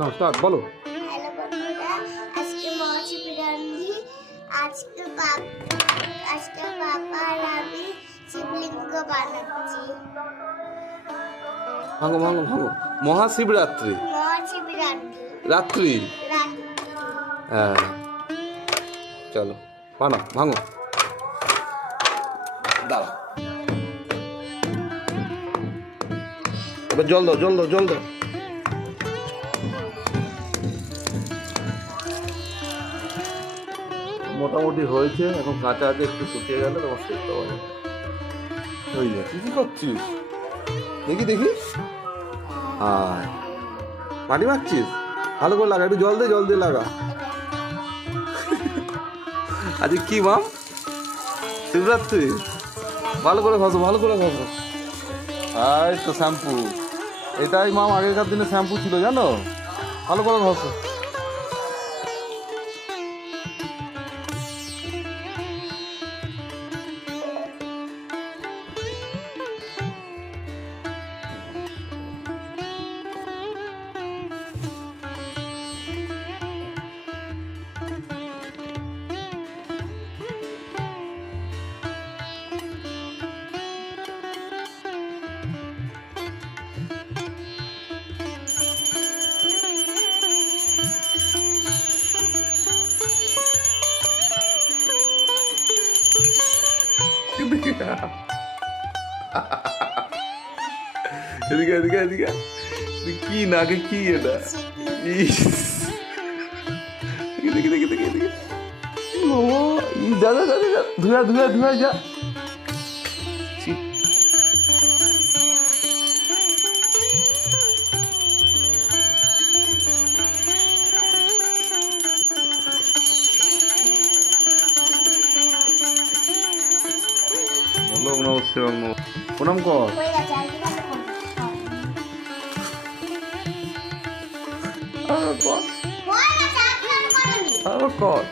না স্টার্ট বলো। হ্যালো বন্ধুরা, আজকে মহাশিবরাত্রি। আজকে বাবা আর আমি শিবলিঙ্গ বানাচ্ছি। ভাঙো ভাঙো ভাঙো। মহাশিবরাত্রি মহাশিবরাত্রি রাত্রি। রাত্রি। হ্যাঁ চলো বানাও ভাঙো। দাঁড়া এবার জল দাও জল দাও জল দাও। মোটামুটি হয়েছে, এখন কাঁচা আছে, একটু শুকিয়ে গেলে তোমার সেদ্ধ হয়ে যাবে। হয়ে যায়। তুই কি করছিস দেখি দেখি। আয় মাটি মারছিস, ভালো করে লাগা, একটু জল দিয়ে লাগা। আজকে কি মাম? শিবরাত্রি। ভালো করে ঘষো ভালো করে ঘষো। এই তো শ্যাম্পু, এটাই মাম আগেকার দিনে শ্যাম্পু ছিল জানো। ভালো করে ঘষো। এদিকে এদিকে এদিকে। কি নাকে কি এটা? দেখি দেখি দেখি দেখি। দাদা দাদা ধুয়া ধুয়া ধুয়া যা। বলো নমস্কার প্রণাম কর। হয়ে গেছে, আর কি ভালো করবো? আরো কর হয়ে গেছে, আর কি ভালো করবি? আরো কর।